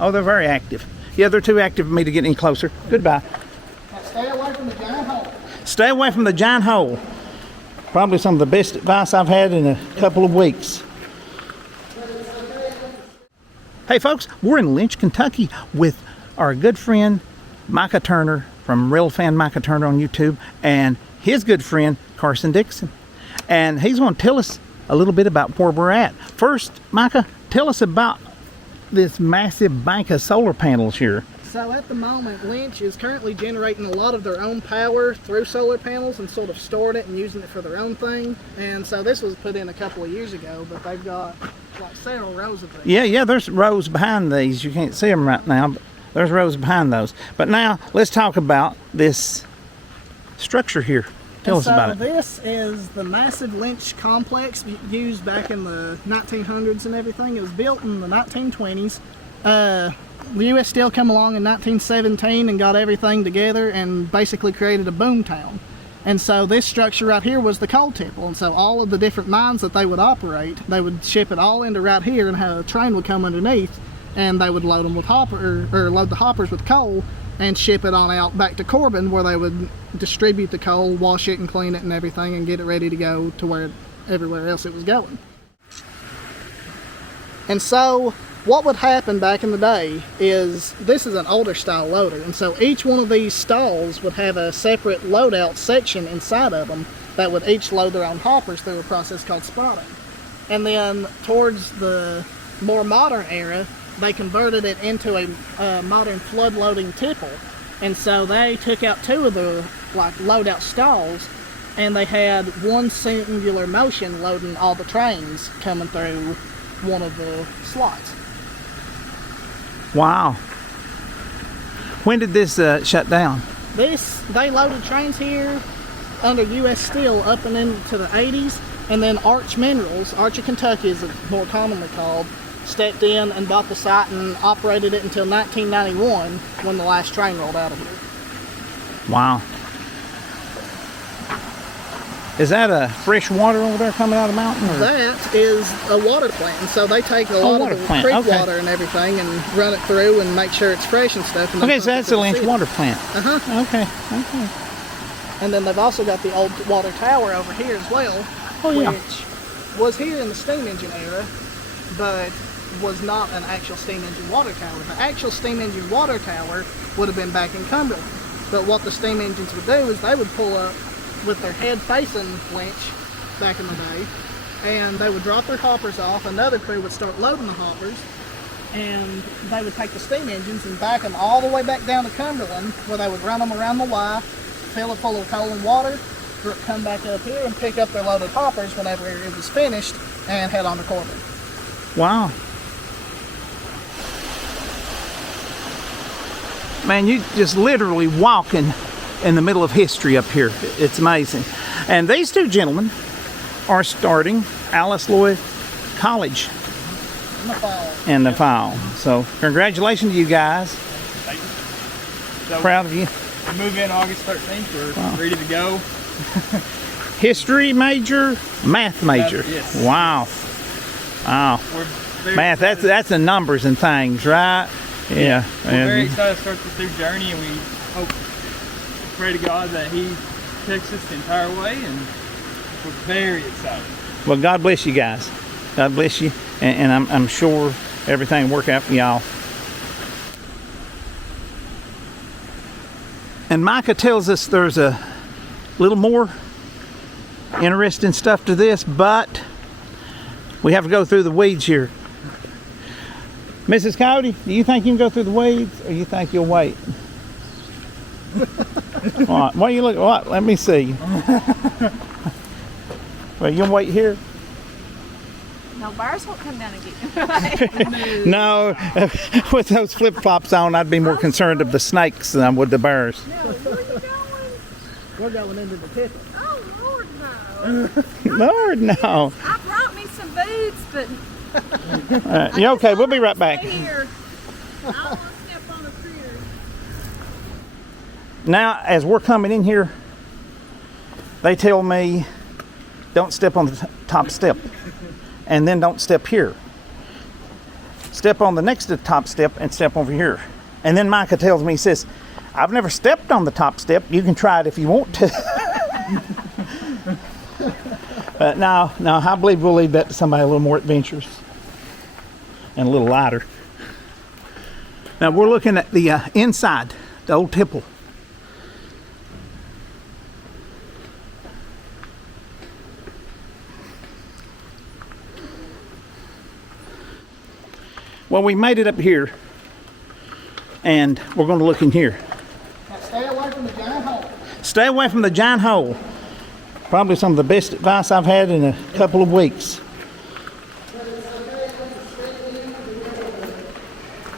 Oh, they're very active. Yeah, they're too active for me to get any closer. Goodbye. Now stay away from the giant hole. Stay away from the giant hole. Probably some of the best advice I've had in a couple of weeks. Hey folks, we're in Lynch, Kentucky with our good friend Micah Turner from Real Fan Micah Turner on YouTube and his good friend Carson Dixon. And he's going to tell us a little bit about where we're at. First, Micah, tell us about this massive bank of solar panels here. So at the moment, Lynch is currently generating a lot of their own power through solar panels and sort of storing it and using it for their own thing. And so this was put in a couple of years ago, but they've got like several rows of these. Yeah, there's rows behind these. You can't see them right now, but there's rows behind those. But now let's talk about this structure here. Tell us about it. This is the massive Lynch complex used back in the 1900s and everything. It was built in the 1920s. The U.S. Steel came along in 1917 and got everything together and basically created a boom town. And so this structure right here was the coal tipple. And so all of the different mines that they would operate, they would ship it all into right here, and a train would come underneath, and they would load them with load the hoppers with coal and ship it on out back to Corbin, where they would distribute the coal, wash it and clean it and everything, and get it ready to go to everywhere else it was going. And so what would happen back in the day is, this is an older style loader, and so each one of these stalls would have a separate loadout section inside of them that would each load their own hoppers through a process called spotting. And then towards the more modern era, they converted it into a modern flood loading tipple. And so they took out two of the loadout stalls, and they had one singular motion loading all the trains coming through one of the slots. Wow. When did this shut down? They loaded trains here under U.S. Steel up and into the 80s, and then Arch Minerals, Arch of Kentucky is more commonly called, stepped in and bought the site and operated it until 1991 when the last train rolled out of here. Wow. Is that a fresh water over there coming out of the mountain? Or? That is a water plant, and so they take a lot of the creek water and everything and run it through and make sure it's fresh and stuff. And okay, so that's a Lynch water plant. Okay. And then they've also got the old water tower over here as well, which was here in the steam engine era, but was not an actual steam engine water tower. The actual steam engine water tower would have been back in Cumberland. But what the steam engines would do is they would pull up with their head facing Lynch back in the day, and they would drop their hoppers off. Another crew would start loading the hoppers, and they would take the steam engines and back them all the way back down to Cumberland, where they would run them around the Y, fill it full of coal and water, come back up here and pick up their loaded hoppers whenever it was finished, and head on to Corbin. Wow. Man, you just literally walking in the middle of history up here. It's amazing. And these two gentlemen are starting Alice Lloyd College in the fall. So congratulations to you guys. Thank you. So proud of you. We move in August 13th. We're ready to go. History major, math major. Yes. Wow. Wow. Math, that's the numbers and things, right? Yeah. We're very excited to start this new journey, and we hope, pray to God that He takes us the entire way, and we're very excited. Well, God bless you guys. God bless you, and I'm sure everything will work out for y'all. And Micah tells us there's a little more interesting stuff to this, but we have to go through the weeds here. Mrs. Coyote, do you think you can go through the weeds, or you think you'll wait? All right, what are you looking? What? Let me see. Well, you gonna wait here? No, bears won't come down and get you. No, with those flip flops on, I'd be more concerned of the snakes than with the bears. No, where are you going? We're going into the Tipple. Oh, Lord, no. Lord, no. I brought me some boots, but Yeah, okay, we'll be right back. stay here. I don't want to step on a critter. Now, as we're coming in here, they tell me don't step on the top step, and then don't step here. step on the next to the top step and step over here. And then Micah tells me, he says, I've never stepped on the top step. You can try it if you want to. But no, I believe we'll leave that to somebody a little more adventurous and a little lighter. Now we're looking at the inside, the old Tipple. Well, we made it up here, and we're going to look in here. Now stay away from the giant hole. Stay away from the giant hole. Probably some of the best advice I've had in a couple of weeks.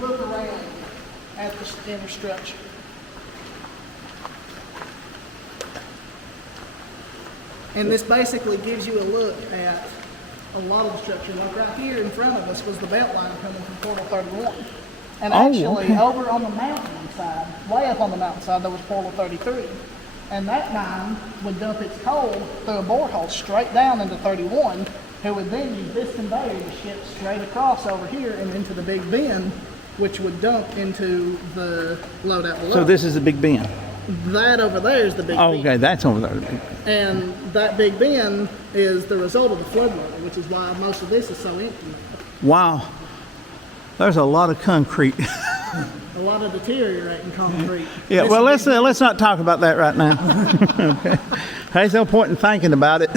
Look around at the inner structure. And this basically gives you a look at a lot of the structure. Like right here in front of us was the belt line coming from Portal 31. And actually, over on the mountainside, way up on the mountainside, there was Portal 33. And that mine would dump its coal through a borehole straight down into 31, who would then use this conveyor to ship straight across over here and into the big bin, which would dump into the loadout below. So this is the big bin. That over there is the big bin. Okay, that's over there. And that big bin is the result of the floodwater, which is why most of this is so empty. Wow. There's a lot of concrete. A lot of deteriorating concrete. Yeah, This well, is let's not talk about that right now. Okay. There's no point in thinking about it.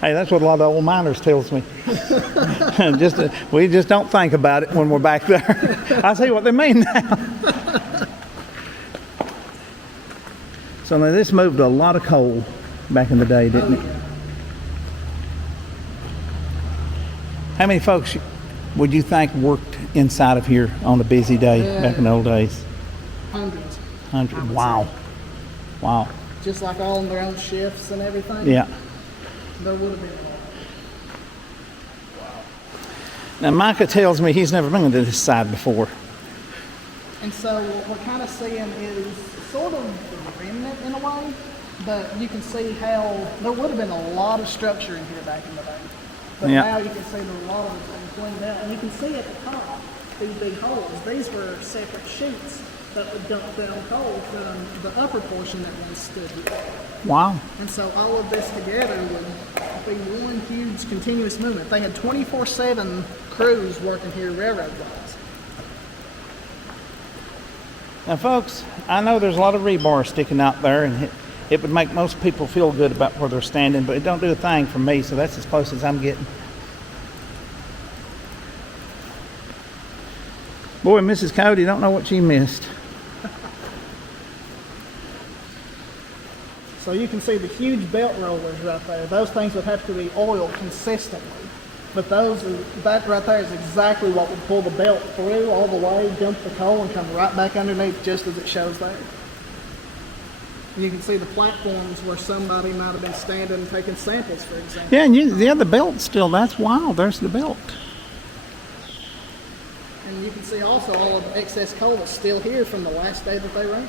Hey, that's what a lot of old miners tells me. We just don't think about it when we're back there. I see what they mean now. So now this moved a lot of coal back in the day, didn't it? How many folks would you think worked inside of here on a busy day back in the old days? Hundreds. 100. Wow. Wow. Just like all in their own shifts and everything. Yeah. There would have been a lot. Now Micah tells me he's never been to this side before. And so what we're kind of seeing is sort of the remnant in a way, but you can see how there would have been a lot of structure in here back in the day. But now you can see there are a lot of things cleaned out. And you can see at the top, these big holes. These were separate sheets that would dump down coal from the upper portion that once stood here. Wow. And so all of this together would be one huge continuous movement. They had 24/7 crews working here railroad-wise. Now folks, I know there's a lot of rebar sticking out there, and it would make most people feel good about where they're standing, but it don't do a thing for me, so that's as close as I'm getting. Boy, Mrs. Coyote don't know what she missed. So you can see the huge belt rollers right there. Those things would have to be oiled consistently. But that right there is exactly what would pull the belt through all the way, dump the coal, and come right back underneath just as it shows there. You can see the platforms where somebody might have been standing and taking samples, for example. Yeah, and the belt still, that's wild. There's the belt. And you can see also all of the excess coal that's still here from the last day that they ran.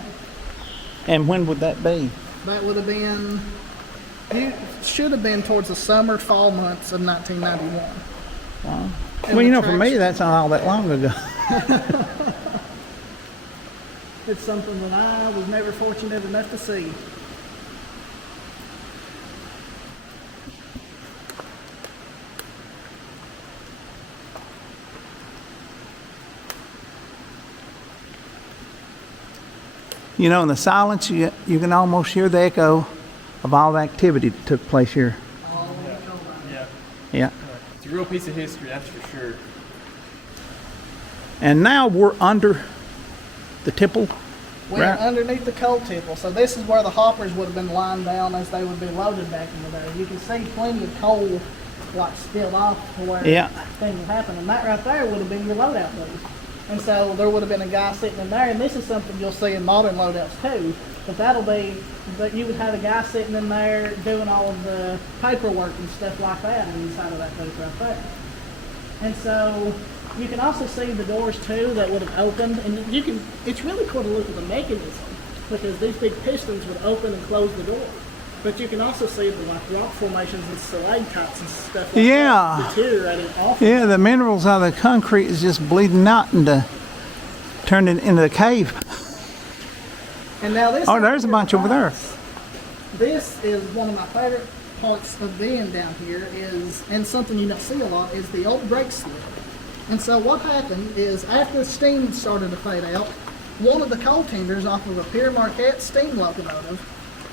And when would that be? That would have been, it should have been towards the summer, fall months of 1991. Wow. And Well, you the know, for me, that's not all that long ago. It's something that I was never fortunate enough to see. You know, in the silence, you can almost hear the echo of all the activity that took place here. Yeah. Yeah. It's a real piece of history, that's for sure. And now we're under the Tipple. We're Right. underneath the coal tipple, so this is where the hoppers would have been lined down as they would be loaded back into there. You can see plenty of coal like spilled off to where things would happen, and that right there would have been your loadout booth. And so there would have been a guy sitting in there, and this is something you'll see in modern loadouts too, but that'll be that you would have a guy sitting in there doing all of the paperwork and stuff like that inside of that booth right there. And so you can also see the doors too that would have opened, and it's really cool to look at the mechanism, because these big pistons would open and close the door. But you can also see the like rock formations and stalactites and stuff like Yeah. that deteriorating off. Yeah, the minerals out of the concrete is just bleeding out and turning into the cave. And now this. Oh, there's a bunch over there. This is one of my favorite parts of being down here is, and something you don't see a lot, is the old brake slip. And so what happened is after the steam started to fade out, one of the coal tenders off of a Pierre Marquette steam locomotive,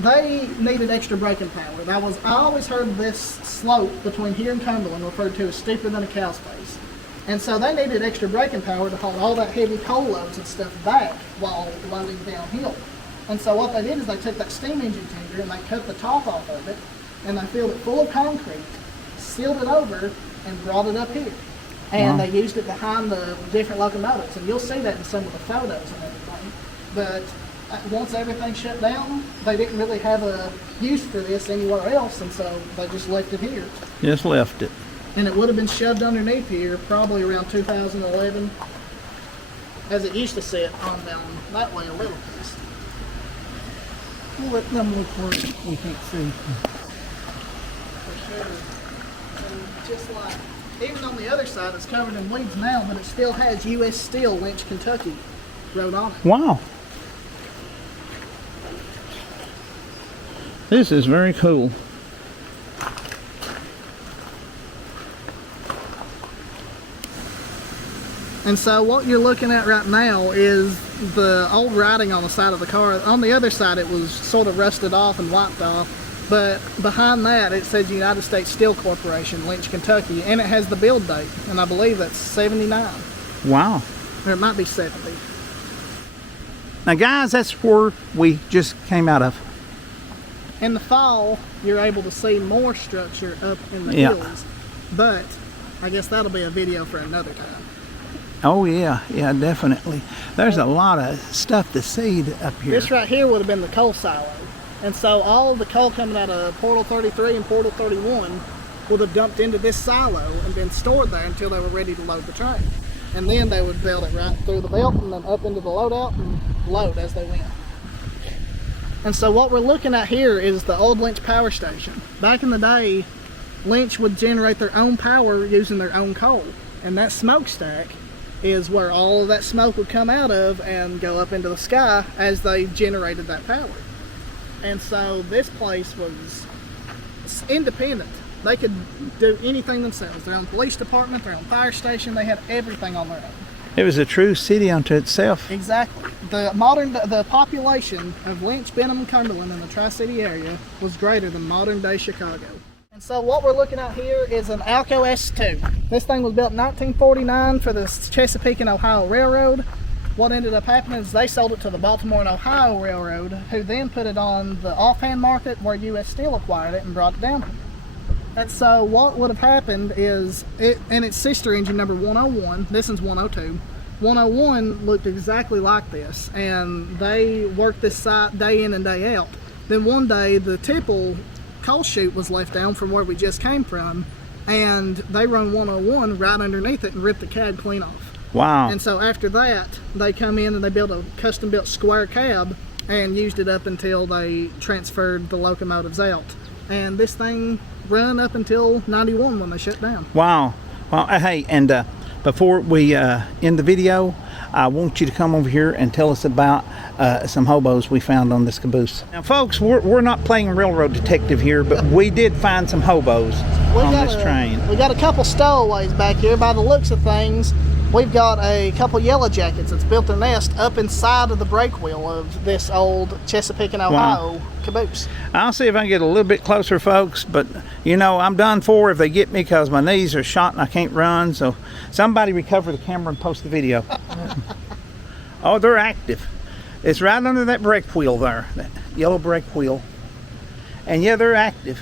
they needed extra braking power. I always heard this slope between here and Cumberland referred to as steeper than a cow's face. And so they needed extra braking power to hold all that heavy coal loads and stuff back while loading downhill. And so what they did is they took that steam engine tender and they cut the top off of it and they filled it full of concrete, sealed it over, and brought it up here. And they used it behind the different locomotives. And you'll see that in some of the photos and everything. But once everything shut down, they didn't really have a use for this anywhere else, and so they just left it here. Just left it. And it would have been shoved underneath here probably around 2011, as it used to sit on down that way a little piece. We'll let them look where we can't see. For sure. And just like, even on the other side, it's covered in weeds now, but it still has U.S. Steel, Lynch, Kentucky wrote on it. Wow. This is very cool. And so what you're looking at right now is the old writing on the side of the car. On the other side it was sort of rusted off and wiped off, but behind that it says United States Steel Corporation, Lynch, Kentucky, and it has the build date, and I believe that's 79. Wow. Or it might be 70. Now guys, that's where we just came out of. In the fall, you're able to see more structure up in the Yeah. hills, but I guess that'll be a video for another time. Oh yeah, yeah, definitely. There's a lot of stuff to see up here. This right here would have been the coal silo. And so all of the coal coming out of Portal 33 and Portal 31 would have dumped into this silo and been stored there until they were ready to load the train. And then they would belt it right through the belt and then up into the loadout and load as they went. And so what we're looking at here is the old Lynch power station. Back in the day, Lynch would generate their own power using their own coal. And that smokestack is where all of that smoke would come out of and go up into the sky as they generated that power. And so this place was independent. They could do anything themselves. Their own police department, their own fire station, they had everything on their own. It was a true city unto itself. Exactly. The population of Lynch, Benham, and Cumberland in the Tri-City area was greater than modern day Chicago. And so what we're looking at here is an Alco S2. This thing was built in 1949 for the Chesapeake and Ohio Railroad. What ended up happening is they sold it to the Baltimore and Ohio Railroad, who then put it on the offhand market where U.S. Steel acquired it and brought it down here. And so what would have happened is, and its sister engine number 101, this one's 102, 101 looked exactly like this, and they worked this site day in and day out. Then one day the Tipple coal chute was left down from where we just came from, and they run 101 right underneath it and ripped the cab clean off. Wow. And so after that, they come in and they built a custom built square cab and used it up until they transferred the locomotives out. And this thing run up until 91 when they shut down. Wow. Well, hey, and before we end the video, I want you to come over here and tell us about some hobos we found on this caboose. Now, folks, we're not playing railroad detective here, but we did find some hobos on this train. We got a couple stowaways back here. By the looks of things, we've got a couple yellow jackets that's built their nest up inside of the brake wheel of this old Chesapeake and Ohio caboose. I'll see if I can get a little bit closer, folks, but you know, I'm done for if they get me because my knees are shot and I can't run. So somebody recover the camera and post the video. Oh, they're active. It's right under that brake wheel there, that yellow brake wheel. And yeah, they're active.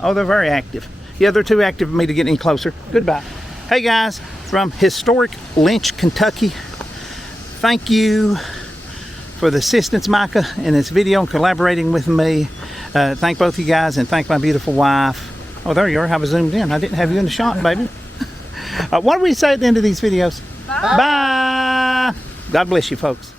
Oh, they're very active. Yeah, they're too active for me to get any closer. Goodbye. Hey guys, from historic Lynch, Kentucky, thank you for the assistance, Micah, in this video and collaborating with me. Thank both of you guys and thank my beautiful wife. Oh, there you are. I was zoomed in. I didn't have you in the shot, baby. What do we say at the end of these videos? Bye. Bye. God bless you, folks.